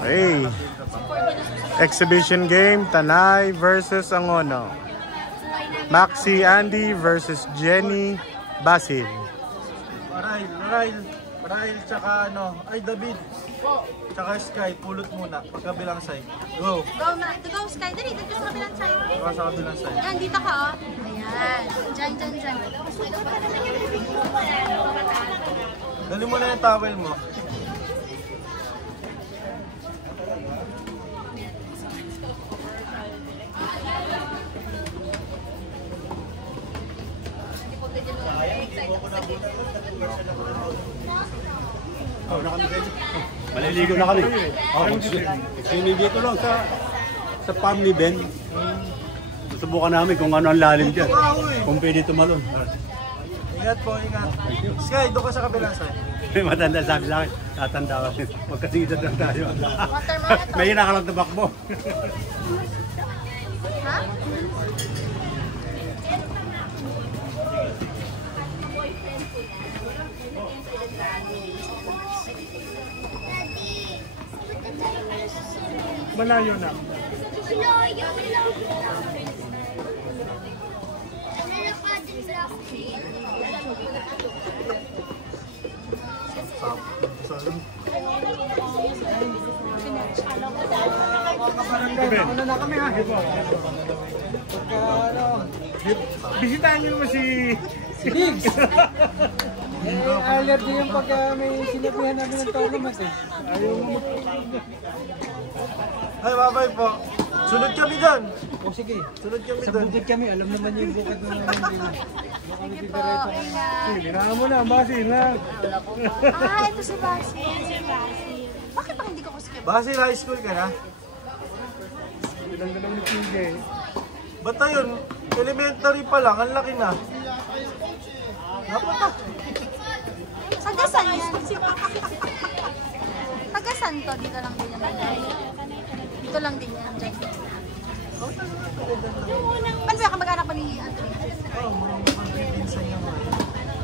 Hey. Exhibition game, Tanay versus Angono. Maxi Andy versus Jenny Basil. Rail, tsaka ano, ay David. Tsaka Sky, pulot muna, pagkabilang side. Go! Go Sky, dali, dito sa kabilang side. Sa kabilang side. Yan, dito ka oh. Ayan, dyan. Dali mo na yung towel mo. Maliligo na kami. Swimming dito lang sa family ben. Subukan namin kung ano ang lalim dyan. Kung pwede tumalon. Ingat po, ingat. Sky, doon ka sa kabilang side. May matanda sabi sa akin, tatanda ka. Magkasingit na tayo. May hinakalang tabakbo. Ha? Malayo na. Ano na kami ha? Bisitahin niyo mo si Biggs. Allergy yung pagka may sinabihan namin ng tournament eh. Ayaw mo. Ay, babay po. Sunod kami doon. O sige. Sunod kami Sa doon. bukid kami, alam naman yung bukid ng naman din. Sige po, ingat. Ginawa mo na, Basil ha? Ito si Basil. Bakit pa hindi ko skip? Basil, high school ka na? Dalaw ni PJ. Ba't na yun? Elementary pa lang, ang laki na. Dapat ah. Tagasan yan. Tagasan to, dito lang din naman. Dito lang din yan, dyan. Ano ba, kamag-anak pa ni Anthony?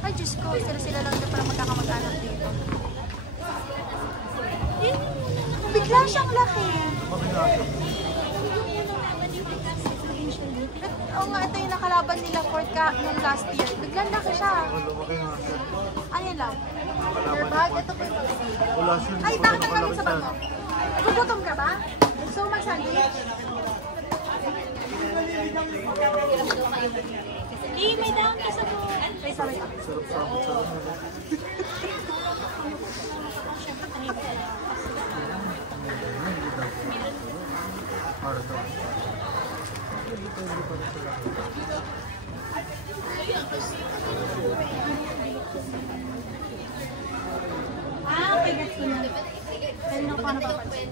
Ay, Diyos ko, sila lang din pala magkakamag-anak dito. Bigla siyang laki. Oo nga, ito yung nakalaban nila Fort Ka nung last year. Biglang laki siya. Ano yan lang? Your bag? Ito po yung ay, bakit ang galing sa bag mo? Gugutom ka ba? So, mag-sandwich? May down ka sa mo. May sabay ka. Okay, gets ko na. Kanina ko pa napapansin.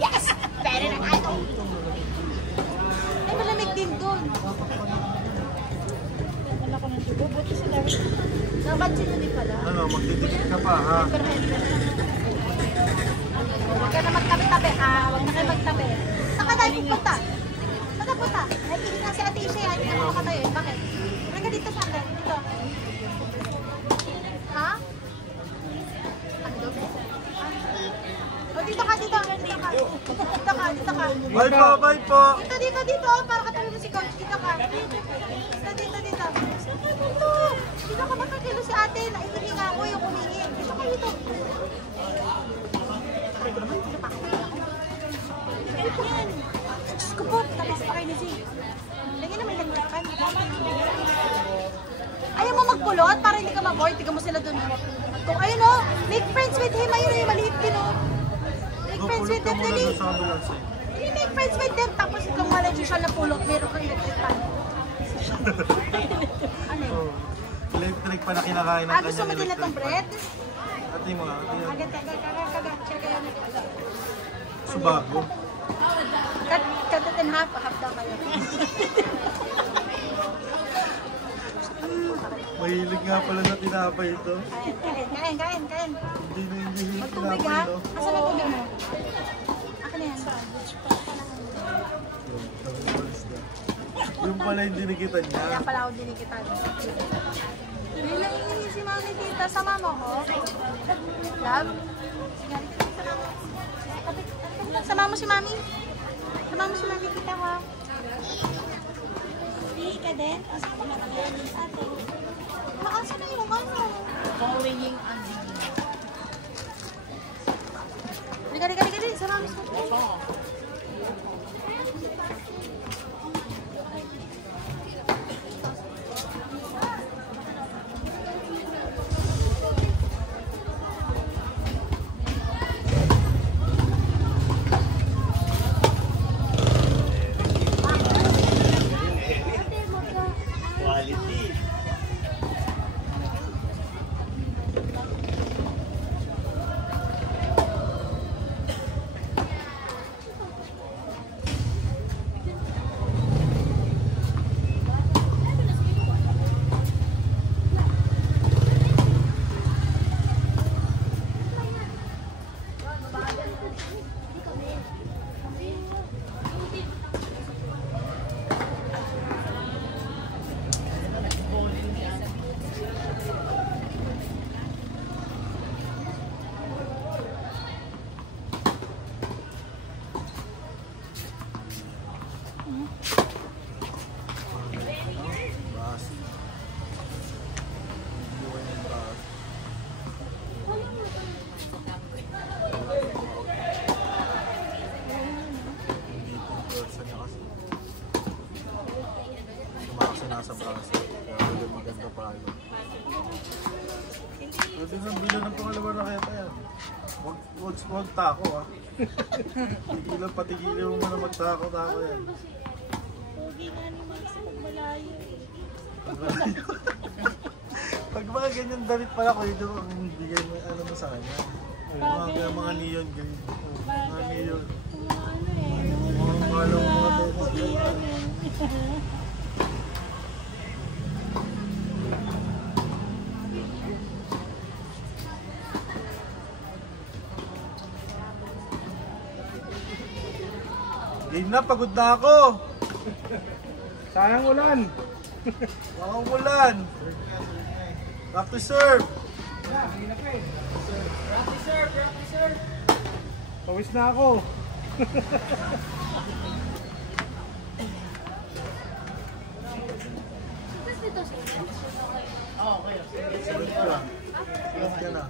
Yes! Pwede na tayo! Ay, malamig din doon. Wala ko ng tubo. Buti sila. Nabansin nyo din pala. Ano, magtitikit ka pa ha? Huwag ka na magtabi-tabi ha. Huwag na kayo magtabi. Saan ka tayo pupunta? Saan ka punta? Nakikinig na si Ate Isha yan. Hindi ka makatayo. Bakit? Huwag ka dito sa akin. Dito. Ha? Ano daw? O, dito ka, dito. Dito ka. Dito ka. Bye po, bye po! Dito. Para katabi mo si Coach. Dito ka. Dito. Dito. Dito ka makakilo si ate. Naihingi nga ako yung humingi. Dito ka dito. Diyos ko po. Tapos pa kayo ni Zee. Lagi na may naglakan. Ayaw mo magpulot para hindi ka ma-board. Tiga mo sila dun. Kung ayun o. Make friends with him. Ayun yung maliit din o. Make friends with them. Dali. Make friends with them. Tapos kung wala usual na pulot, meron kang electric fan. Ano yun? Electric pa na kinakain ng Gusto mo din na itong bread? Ate mo nga. Kagat. Subago. Cut it in half. Half daw kayo. Mahilig nga pala sa tinapay ito. Kain. Hindi na hindi Magtubig ha? Asan ang tubig mo? Akin na yan. Yung pala yung dinikitan niya. Kaya pala ako dinikitan. Hindi lang hihingi si Mami Tita. Sama mo ko. Love? Sama mo si Mami. Sama mo si Mami Tita ha. Hindi ka din? O sama mo na yan sa atin. Maasa na yung ano? Pangringing ang Dali. Sama mo sa atin. Quality. Nasa braso. Kaya maganda pa yun. Pwede nang bilan ng pangalawa na kaya yan. Huwag tako ah. Patigilan mo na magtako yan. Pogi nga ni Max pag malayo Pag mga ganyan damit pala ko, ito ang bigay mo, ano mo sa kanya. Mga neon green. Mga neon. Mga kalong mga tennis. Game na, pagod na ako. Sayang ulan. Wakang ulan. Back to serve. Pawis na ako. Serve ka. Serve ka na.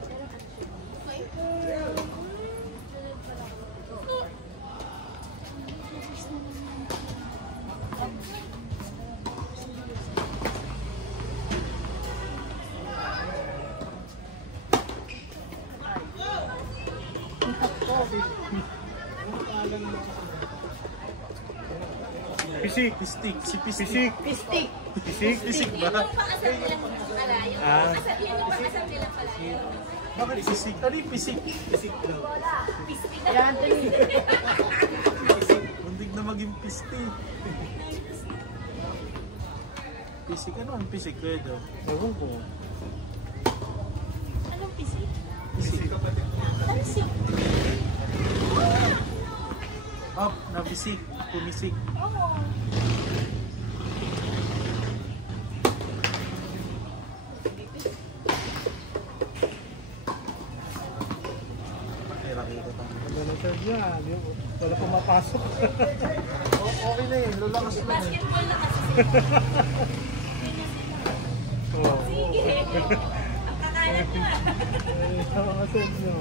Pisik. Pistik. Si Pisik. pistik. Pisik. Pisik ba? Pangasal nilang pala yun. Ah. Yun yung pangasal nilang pala yun. Bakit pisik? Ano yung pisik? Pisik daw. Pistik na yan. Muntik na maging pisti. Pisik? Ano ang pisik? Kaya Ewan ko. Anong pisik? Pisik. Tansik. Up, nabisik. Pumisik. Oo. Nakita tayo. Wala siya dyan. Wala pumapasok. Okay na yun. Lulakas na yun. Basketball na kasi. Oo. Sige. Ang kakalat nyo ah. Ang ascent nyo.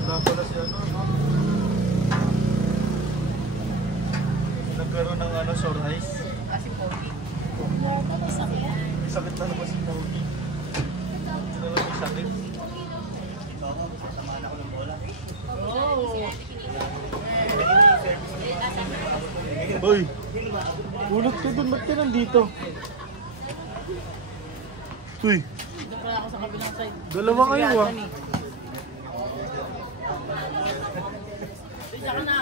Wala pala si ano, no? Nagkaroon ng ano, sore eyes. Kasi pogi. May sakit na naman si Pogi. Ito na lang may sakit. Boy! Ulot ko dun, ba't ka nandito? Uy! Doon pala ako sa kabilang side. Dalawa kayo ah. Isa ka na.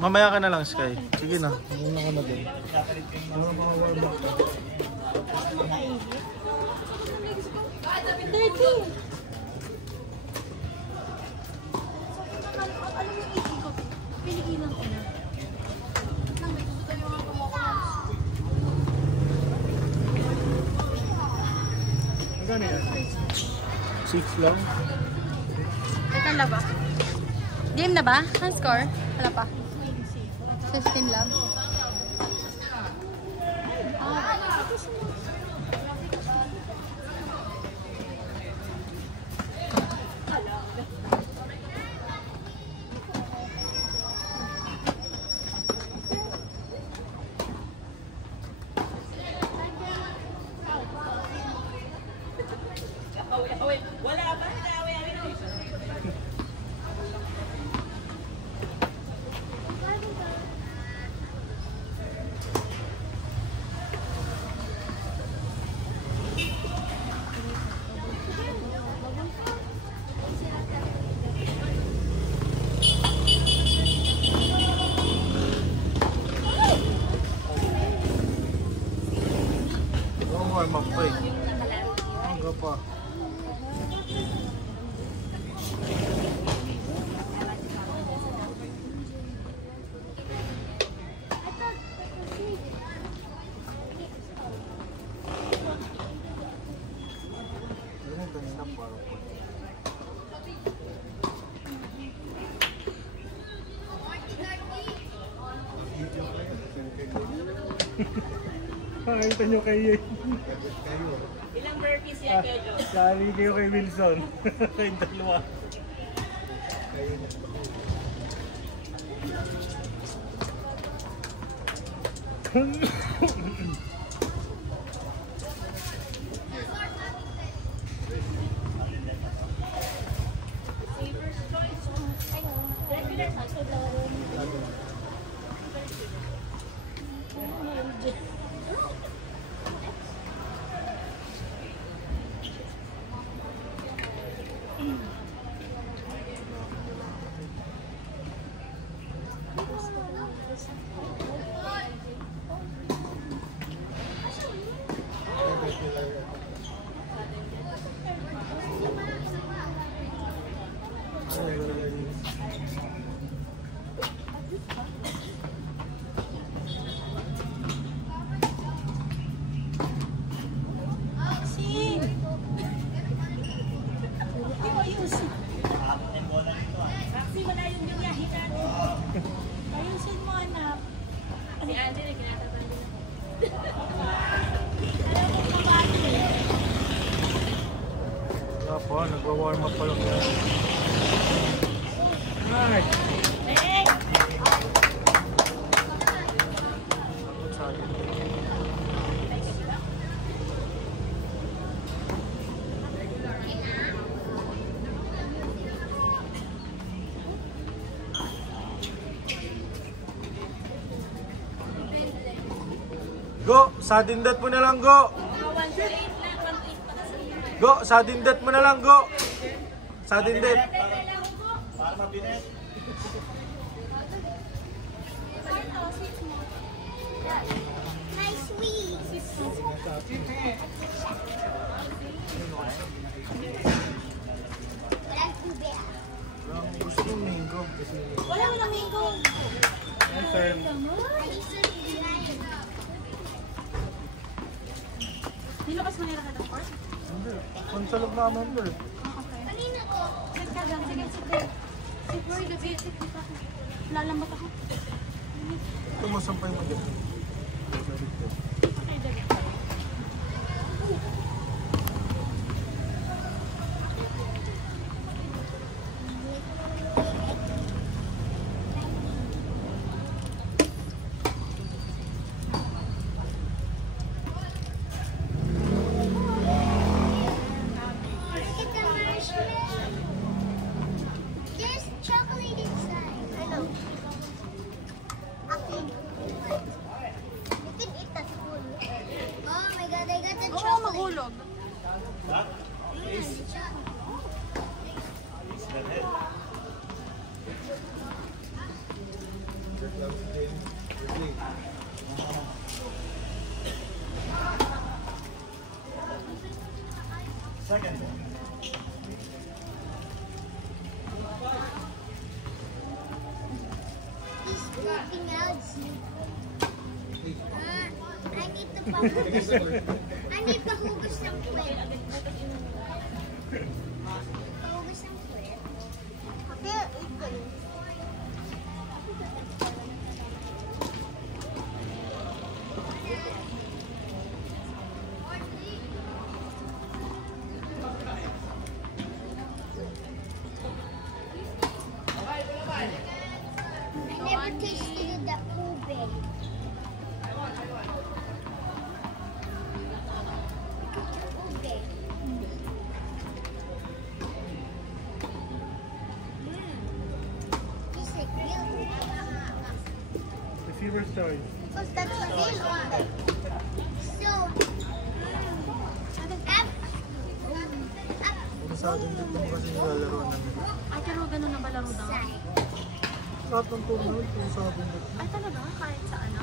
Mamaya ka na lang, Sky. Sige na. Muna ka na din. Para makawarm up ka. Alam mo yung isip ko, pinigilan ko na. Nang may gusto tayo mga kumakas. Magkano yan? 6 lang. Teka na ba? Game na ba? Ang score? Wala pa. 15 lang. Wala ba? Warm up pa eh. Hangga pa. Kanina parang pa. Pakita nyo kay Ilang burpees yan, Jojo? Lali kayo kay Wilson. Kayong dalawa. Roxy, wala yung biyahe natin. Ayusin mo, anak. Si Angie na kinatatan din. Wala pa, nagwa-warm up pa lang yan. Nice! Takot sa atin. Go! Sadindat mo na lang, go! 1 to 8 lang, 1 to 8 pa kasi. Go! Sadindat mo na lang, go! Sadindat! Gusto ko mango kasi Wala mo lang mango. Turn. Nilukas mo nila ka ng pork? hindi. Konsalog naman to eh. Sit ka dyan. Sige, sit ka. Sit mo rin. Sit dito. Lalambat ako. Ito mo sampay mo dyan. Okay, dyan. There's chocolate inside. I know. Okay. You can eat that full. Oh my god, I got the Oo, chocolate. magulo. Second. He's working out. I need to pahugas. I need pahugas ng puwet. Pahugas ng puwet. Okay, ikaw. I never tasted that ube. Ube. Tastes like real ube. Receiver's choice. Because that's real ube. So, Ano sa atin dito mo kasi nilalaro namin. Ay, pero ganun na ba laro daw? Lahat ng tournament kung sa atin dito. Ay, talaga? Kahit sa ano?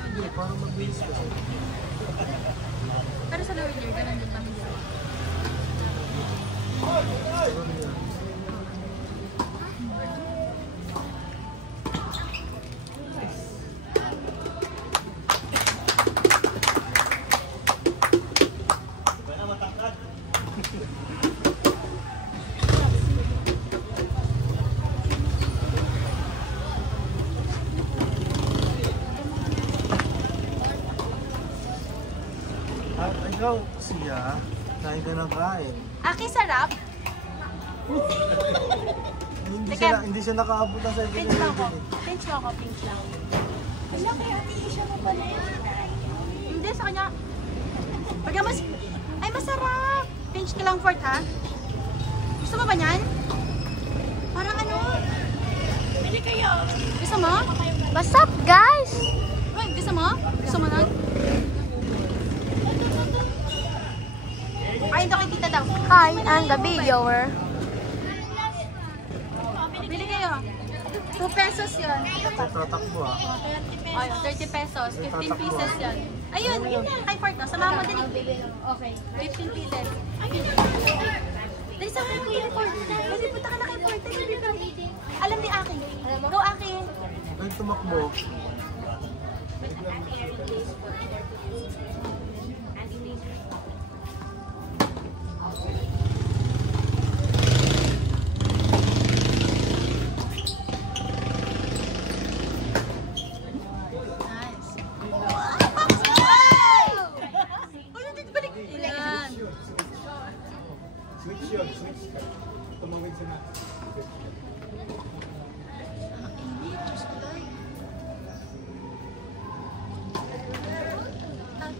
Hindi, parang mabilis kasi. Pero sa lower year, ganun din kami. Pero yan. Ikaw, siya, kain ka ng kain. Aki, sarap. Hindi siya nakaabot na sa Pinch lang ako. Pinch lang ako, pinch lang. Wala, kaya ate, siya mo pala yan. Hindi, sa kanya. Pagka mas... Ay, masarap. Pinch ka lang, Fort, ha? Gusto mo ba niyan? Parang ano? Pwede kayo. Gusto mo? What's up, guys? Uy, gusto mo? Gusto mo nun? Ay, ito kay tita daw. Hi, I'm the videoer. Bili kayo. 2 pesos yun. Tatakbo ah. Ay, 30 pesos. 15 pieces yan. Ayun, kay Fort, no? Sama mo din. Okay. 15 pieces. Dali sa akin, kay Fort. Dali, punta ka na kay Fort. Alam ni Aki. Go, Aki. Ay, tumakbo.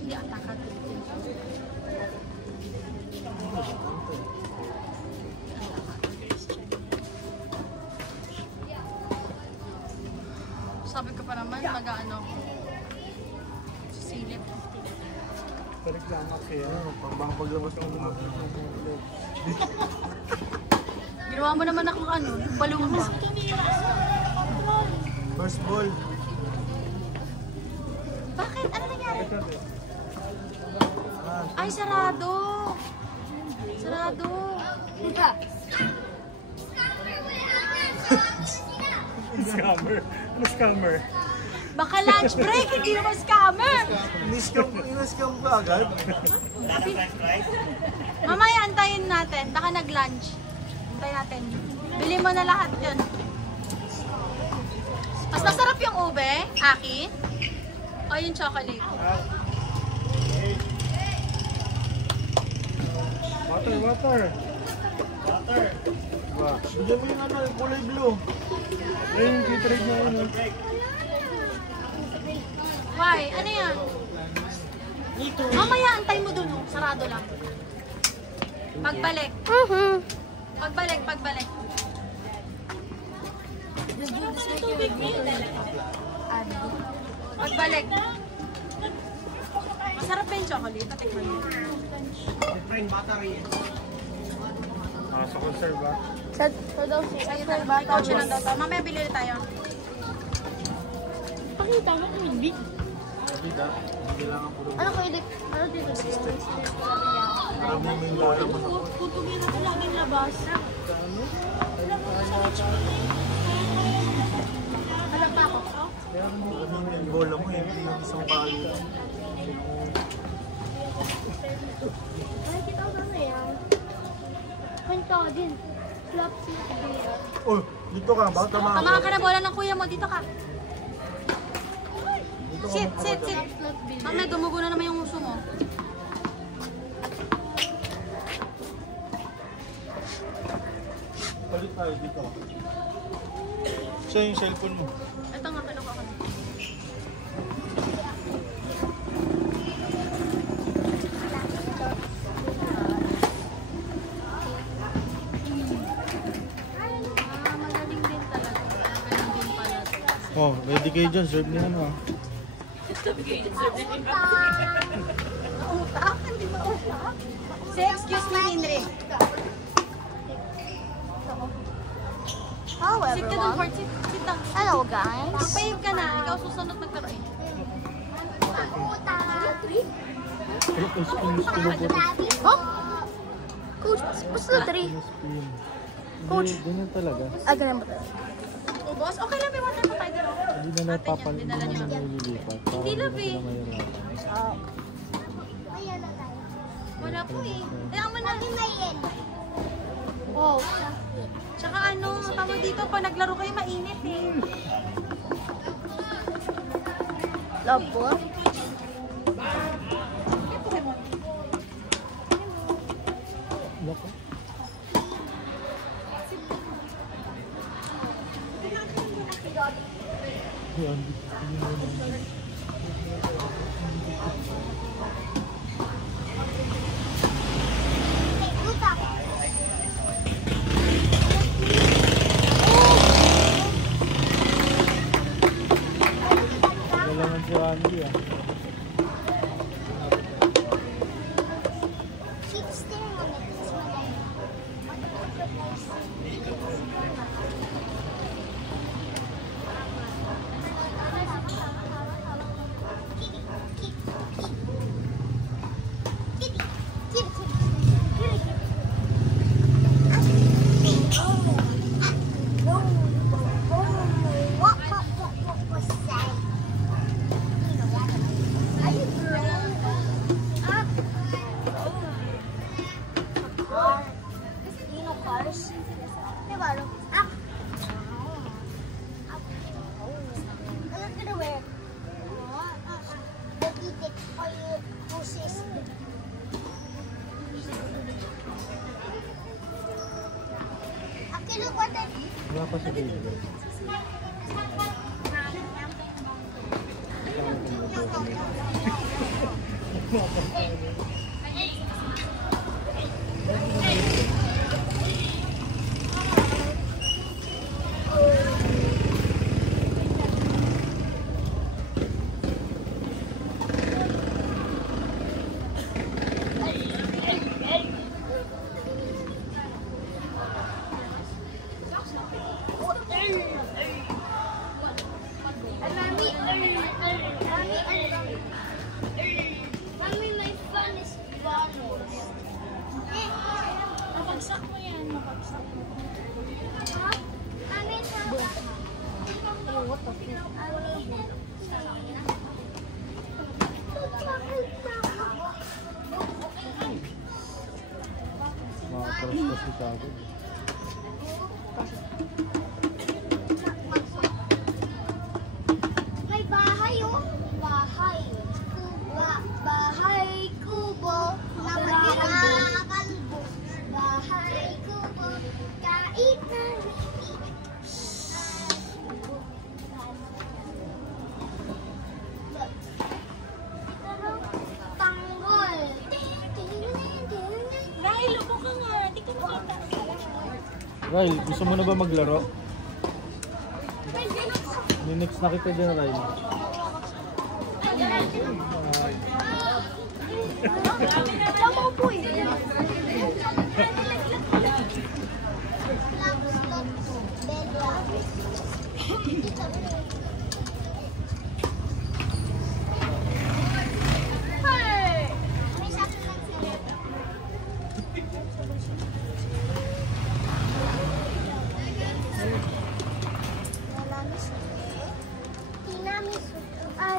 Hindi atakan. Sabi ko pa naman, mag-ano. Silip. Balik lang ako kaya. Baka paglabas ng mga Ginawa mo naman akong ano, balong ba? first ball. Bakit? Ano nangyari? Ah, Ay, sarado. Sarado. Scammer. Ano scammer? Baka lunch break, hindi naman scammer. Iniscam ka agad? Mamaya antayin natin, baka nag-lunch. Antayin natin. Bili mo na lahat yun. Mas masarap yung ube, Aki. O yung chocolate. Water, water. Diba? Bigyan mo yung ano, yung kulay blue. Ayun, titrade na yun. Why? Ano yan? Mamaya antay mo dun, oh. Sarado lang. Pagbalik. Pagbalik. Pagbalik. Masarap pa yung chocolate. Patikman mo. Ah, sa conserve ba? Sa'yo tayo ba? Ikaw siya lang daw. Mamaya bili tayo. tama ko yung big. Hindi kailangan puro. Ano ko edit? Ano dito? Marami mo yung lalaman. Tutugin ako laging labas. Alam pa ako. Marami yung bola mo, hindi yung isang palo. Ay, kita ko na yan. Kwento din. Flop flop. Oh, dito ka. Bakit tama ako? Tama ka na bola ng kuya mo. Dito ka. Dito ka Sit, magkakata. sit, sit. Mamaya dumugo na naman yung uso mo. Palit tayo dito. Saan yung cellphone mo? Ito nga, kinuha ko na. Magaling din talaga. Magaling din pala. Oh, ready kayo dyan. Serve niya ano ah. Utak? Hindi mautak? Say, excuse me, Henry. Hello Sit ka dun, everyone. Fort. Sit down. Hello guys. Pahib ka na. Ikaw susunod magkaroon. Oh? Coach, what's the three? Coach. Ganyan talaga. Ah, ganun ba talaga? Oh, boss, okay lang. May water pa tayo dito. Hindi na napapal. Hindi na nililipat. Hindi lang eh. Ah, Wala po eh. Kaya mo na. wow. Tsaka ano, tawag dito, pag naglaro kayo, mainit eh. Love po. Wala naman si Randy ah. Keep staring on it. It's What was that? Are you throwing up? Car. You know cars? Diba? Up. I'm not gonna wear the ticket or your horses. Actually, what I Wala pa sa video. Mommy, my phone is vanished. Napagsak mo yan. Napagsak mo. Huh? Mommy, Makakaros kasi sa akin. may bahay oh. Bahay. Bahay kubo. Nakatira kalbo. Bahay kubo. Kait na tanggol. Rahil, upo ka nga. Di ka makita. Ryle, gusto mo na ba maglaro? Next na kita dyan, Ryle. Tama po eh.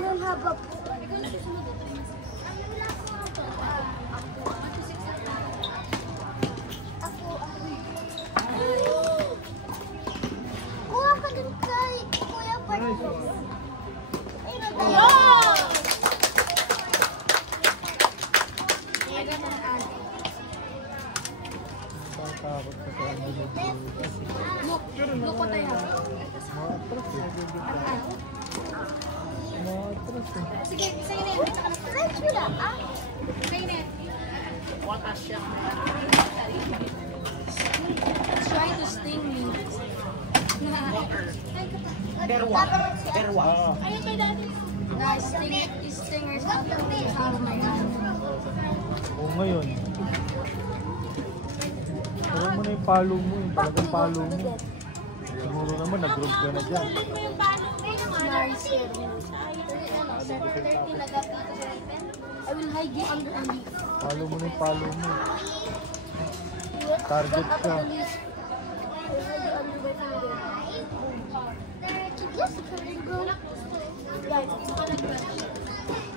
don't have a pool. Kuha ka dun kay Kuya Pardo. Takot ka sa ano. Look what I have. Matras eh. Sige, sa'yo na yun. French wala, ah? Sa'yo na yun. Try to sting me. Ayun kay dati. Guys, stingers out of my hand. Oo ngayon. Pero mo na yung palo mo, yung talagang palo mo. Siguro naman, nag-group ka na dyan. Ulit mo yung palo. Nice. I will hide you under a leaf. Palo mo na yung palo mo. Target ka.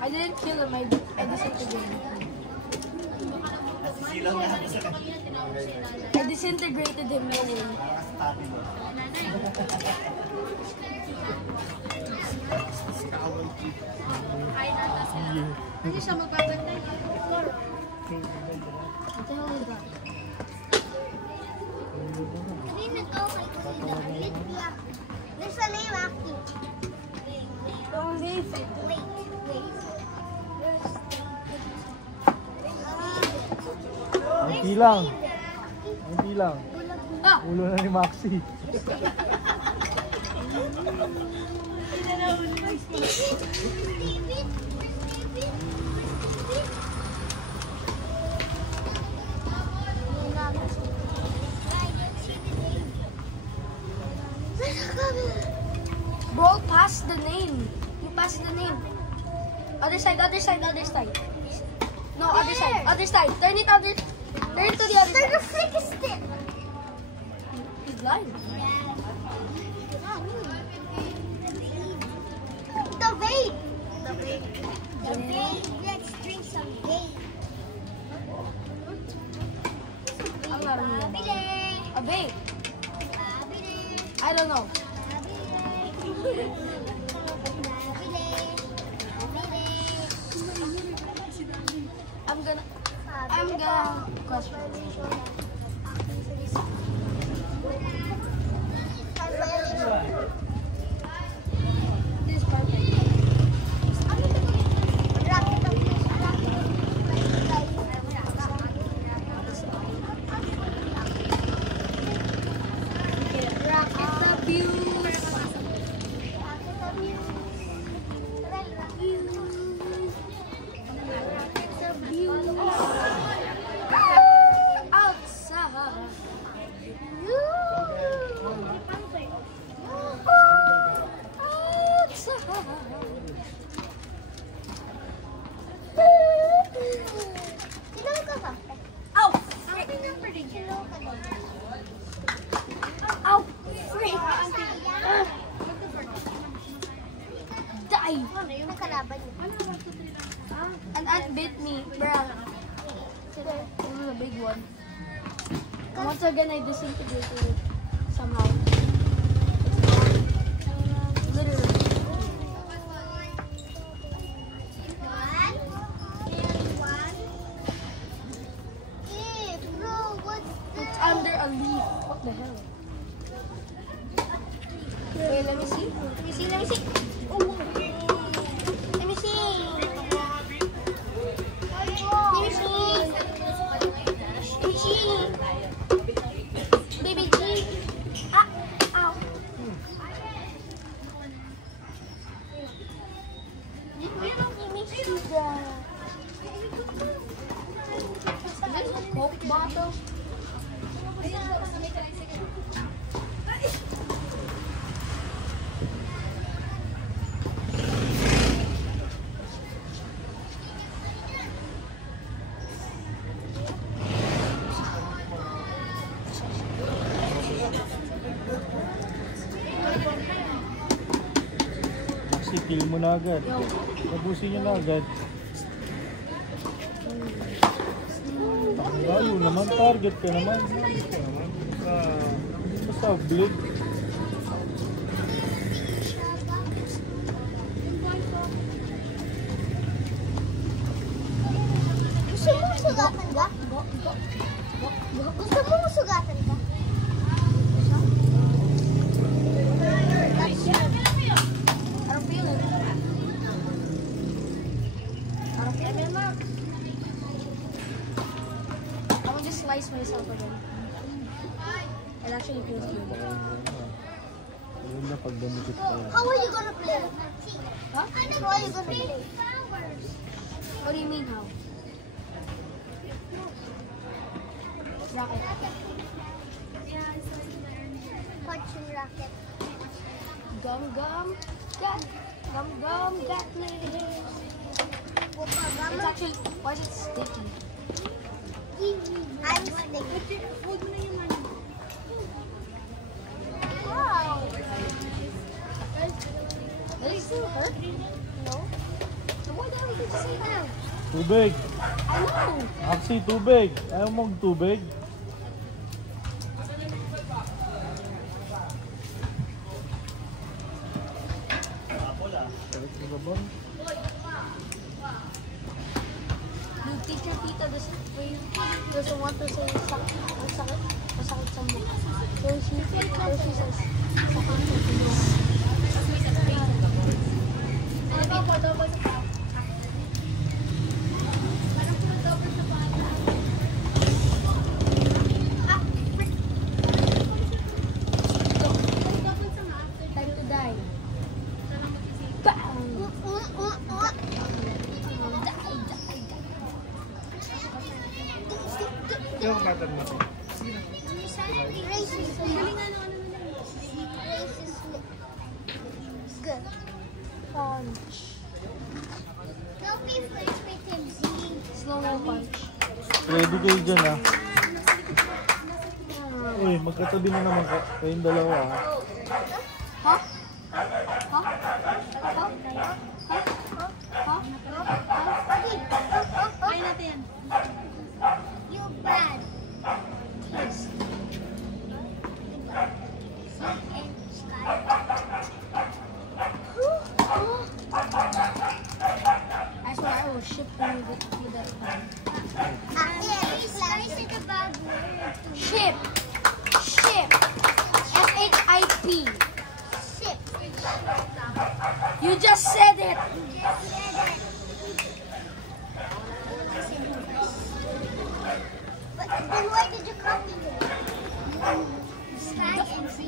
I didn't kill him, I disintegrated him. I disintegrated him, no way. Hindi siya magpapantay. What the hell is that? There's a name after. Don't leave it. Wait. Anti lang. Anti lang. Ah! Ulo na ni Maxi. Bro, pass the name. You pass the name. Other side. No, other side. Turn it to the other side. The frick is it? He's blind. The vape. Let's drink some vape. I'm not a vape. I don't know. I'm gonna question. This is perfect. Rocket abuse. An ant bit me, bruh. This is a big one. And once again, I disintegrated it somehow. Literally. It's under a leaf. What the hell? Wait, let me see. Oh. Let me see. Baby G. Ah, ow. Is this a Coke bottle? i-kill mo na agad. Yo. Tapusin nyo na agad. Layo naman, target ka naman. Basta blade. Gusto mo sugatan ka? Gusto mo sugatan ka? Anong feeling? Anong feeling? I will just slice myself again. It actually feels good. Ayun na pag dumikit ka. How are you gonna play? Huh? How are you gonna play? What do you mean how? Rocket. Punching rocket. Gum got glitter. It's actually, why is it sticky? I'm sticky. Wow. Does it still hurt? No. So why the hell did you say that? Tubig! I know. Axie, tubig! Ayaw mong tubig? Sakit mo ba? The teacher Tita doesn't want to say masakit sa mukha. So she says, time to die. Bang! Yung pattern mo. Good. Punch. Don't be friends with him, Z. Slow mo punch. Ready kayo dyan ah. Uy, magkatabi na naman kayong dalawa ah. Huh? Huh? Huh? Huh? Try natin. You bad. I swear I will ship you that time. Ship. Ship. S-H-I-P. Ship. You just said it. But then why did you copy it? Sky and Z.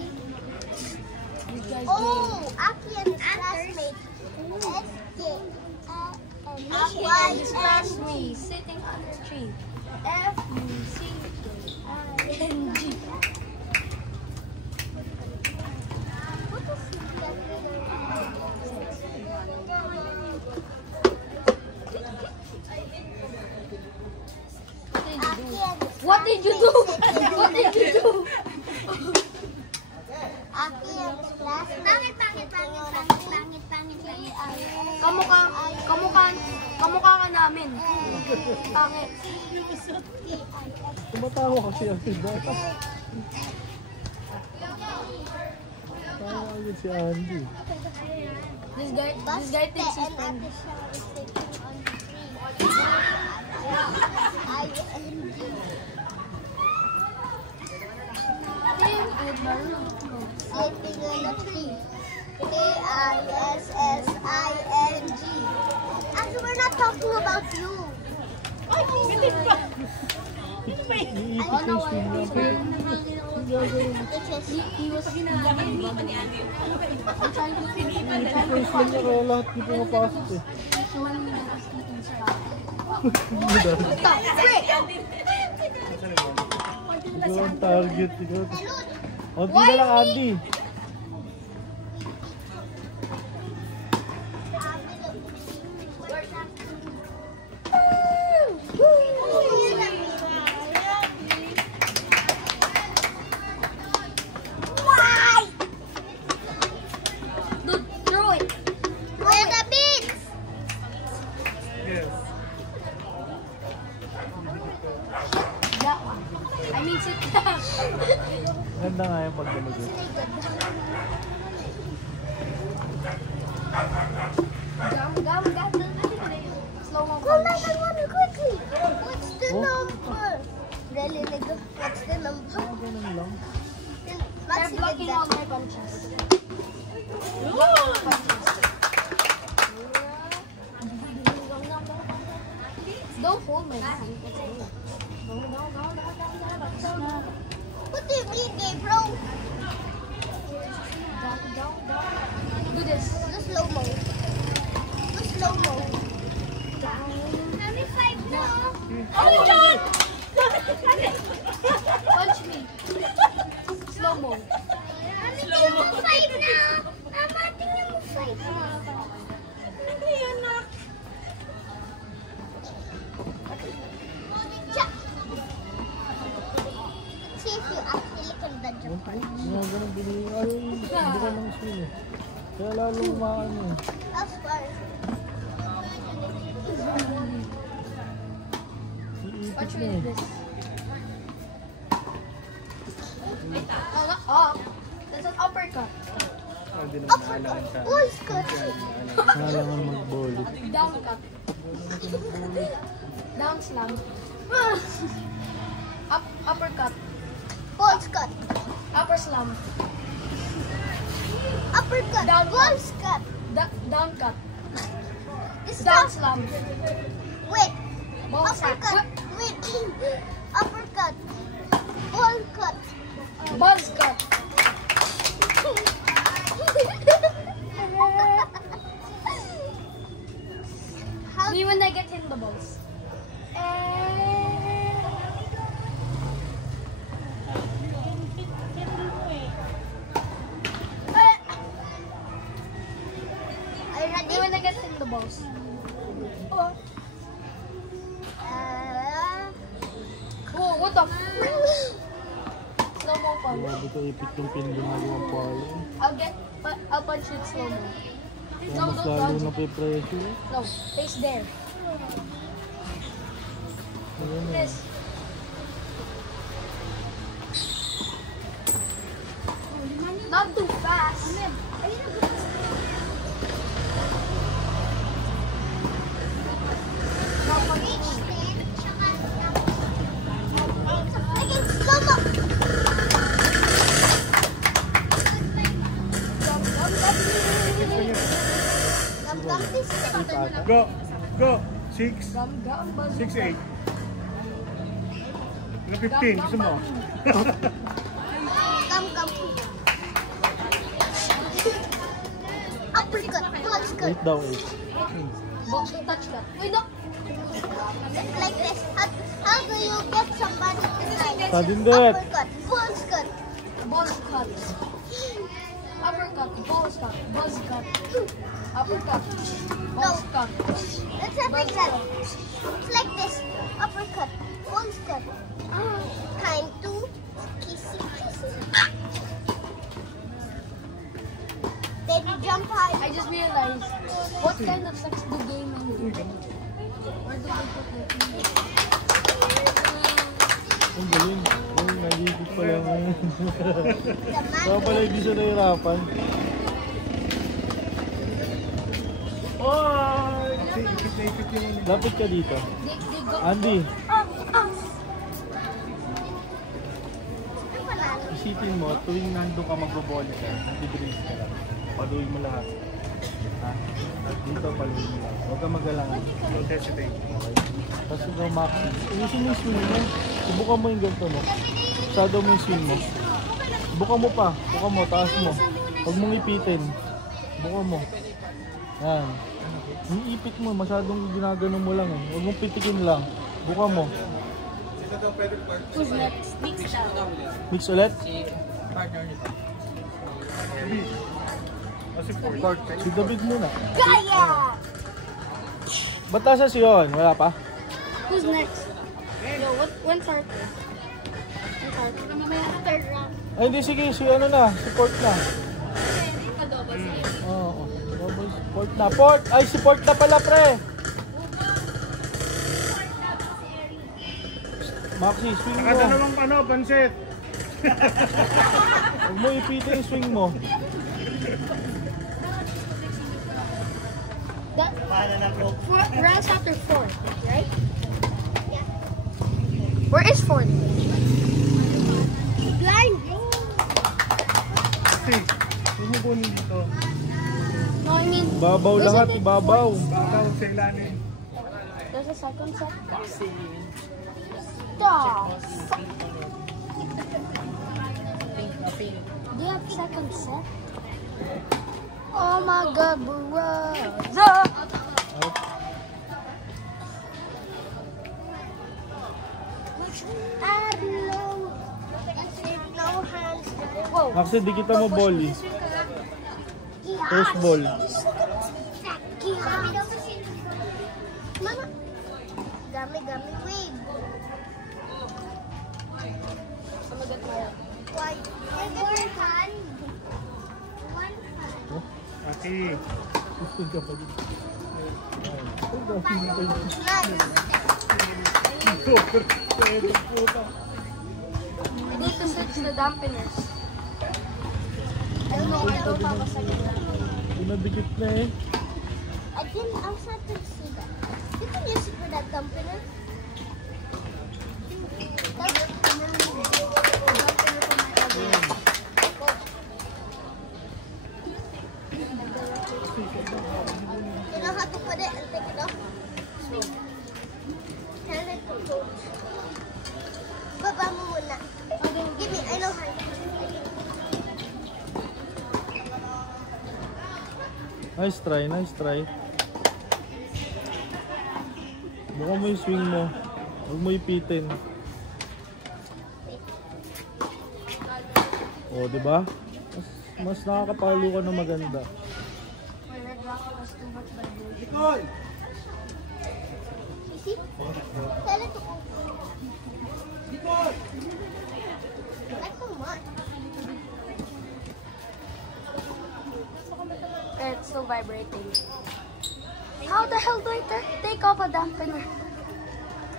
You guys Oh, Aki and his classmate. S-J. Aki and his classmate sitting on the tree. F-U-C-K-I-N-G. What is What did you do? What did you do? Aki and his classmate. Pangit. Kamukha ka namin. Pangit. Tumatawa kasi ang sida. Tawa agad si Andy. This guy thinks he's funny. Sitting on a tree. K-I-S-S-I-N-G. Actually, we're not talking about you. Iikot yung swing lang. He was Iikot yung swing niya kaya lahat yung pumapasok eh. showing me that he's eating stuff. Ikaw ang target. Onti na lang, Andy. Dude, throw it. really, nigga? What's the number? Ganun lang. They're blocking all my punches. Don't hold my hand. What do you mean, gay bro? Do this. The slow-mo. The slow-mo. Only 5 now. Oh my God! Punch me. Slow-mo. Slow-mo. 5 now. Mama, tingnan mo 5. Ano yan, nak? Check. Let's see if you actually can dodge a punch. Mga ganun binili. Ay, hindi ka lang swing eh. Kaya lalong maano eh. That's far. Iipit na eh. Oh, that's an uppercut. Hindi naman Uppercut. Boys cut. kailangan mag-bullet. Down cut. Down slam. Uppercut. Balls cut. Upper slam. Uppercut. Down balls cut. Down cut. Down slam. Wait. Uppercut. Wait. Uppercut. Ball cut. Balls cut. Me when I get hit in the balls. Are you ready? When I get hit in the balls. Whoa, what the? Slow-mo punch. Grabe ka ipit yung pinagawang palo. I'll punch you slow-mo. Kaya No, mas don't lalo dodge. na pe-pressure. No, face there. Ayan eh. This. Not too fast. Go! Go! 6, Gum, 6, 8. 15, gusto mo? Uppercut, punch cut. 8 daw 8. Boxing touch cut. Wait, no. Like this. How do you get somebody to like Sudden death. uppercut, balls cut, balls cut, uppercut, balls cut, balls cut, uppercut, balls cut. Let's have that. It's like this. Uppercut, balls cut. Time to kissy kissy. Then you jump high. I just realized what kind of sex do gay men do? Where do they put their fingers? Ang galing. Ay, nagigit pa lang ngayon. The man. Kaya pala hindi siya nahirapan. Oh! Ipit na ipit yung... Lapit ka dito. They go. Andy, Up. isipin mo, tuwing nandun ka magbo-volley ka, nag-brace ka lang. Paluin mo lahat. Ha? At dito, paluin mo lang. Huwag ka magalangan. Don't hesitate. Okay. Tapos ikaw, Maxi. Ayusin mo yung swing mo. Subukan mo yung ganito mo. Shadow mo yung swing mo. Bukan mo pa. Bukan mo, taas mo. Huwag mong ipitin. Bukan mo. Yan. Yung ipit mo, masyadong ginaganon mo lang eh. Huwag mong pitikin lang. Bukan mo. Who's next? Mix daw. Mix ulit. Kasi 4. Si David muna. Gaya! Ba't nasa si Yon? Wala pa? Who's next? Yo, when's Arthur? When's Arthur? Mamaya na third round. Ay hindi, sige. Si ano na. Support na. Hindi pa daw ba siya? Oo. Support na. Port! Ay, support na pala, pre! Maxi, swing mo. Nakadalawang ano, pansit. Huwag mo ipitin yung swing mo. Rounds after 4, right? Yeah. Where is Ford? Blind. Kasi, huwag mo kunin dito. No, I mean, Babaw lahat, ibabaw. Bakaw sa ilalim. there's a second set. Stop. Do you have second set? Oh my God, brother. Whoa. Actually, di kita mo ball eh. First ball. Mama. Gummy, gummy, wave. Why? One hand. One hand. Okay. Gusto ka pa dito. I need to switch the dampeners. I don't know where to papasagin na. Pinadikit na eh. I was not to see that. You can use it for that dampener. You know how to put it and take it off? Swing. Tell it to coach. Baba mo muna. Okay, give me. I know how. Nice try, nice try. Buka mo yung swing mo. Huwag mo ipitin. O, diba? Mas nakakapalo ka na maganda. You see? Tell it to coach. Not too much. It's still vibrating. How the hell do I take off a dampener?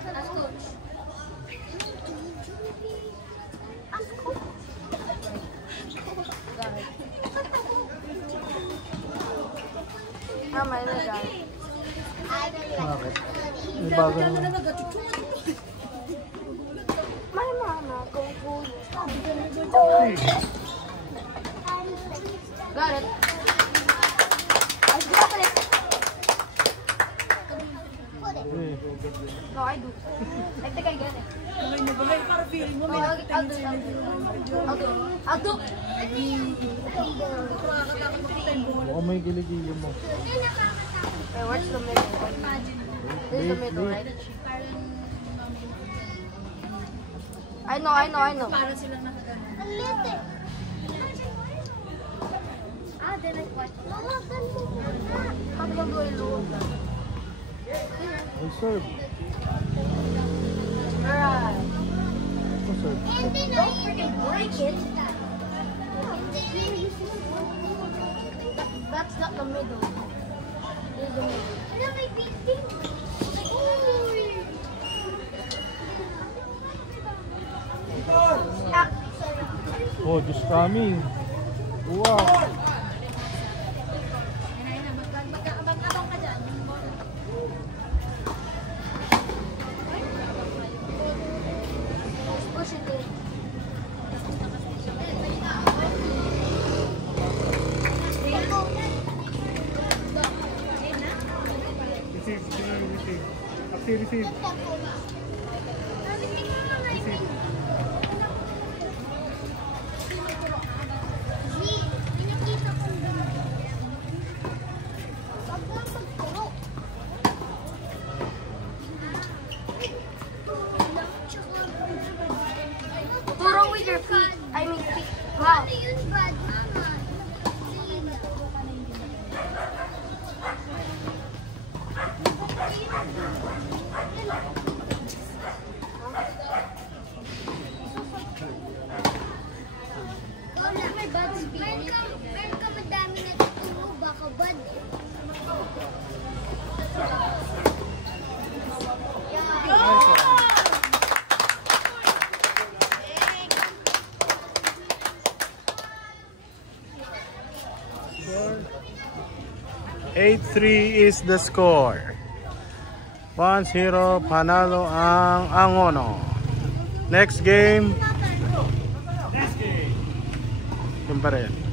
That's good. Oh my God. Bakit? May bagong... My mama go fool. Got it. I got it. Eh, No, I do. I think I get it. I'll do. baka may giligilin mo. Wait, where's the middle? This is the middle, right? I know. Ang lit eh. Then I watch. Mama, gan mo muna. Paano ba gawin loob? Ay, serve. Alright. Ito, serve. Hindi na Freaking break it. That's not the middle. This is the middle. Ano may beating? Uy! Ah, Oh, just coming. Wow. push it in. Receive. After receive. Receive. Turo with your feet. I mean feet. Wow. Meron ka madami na tutulog, baka bad. Yeah. 8-3 is the score. 1-0 panalo ang Angono. Next game. Yung pa rin.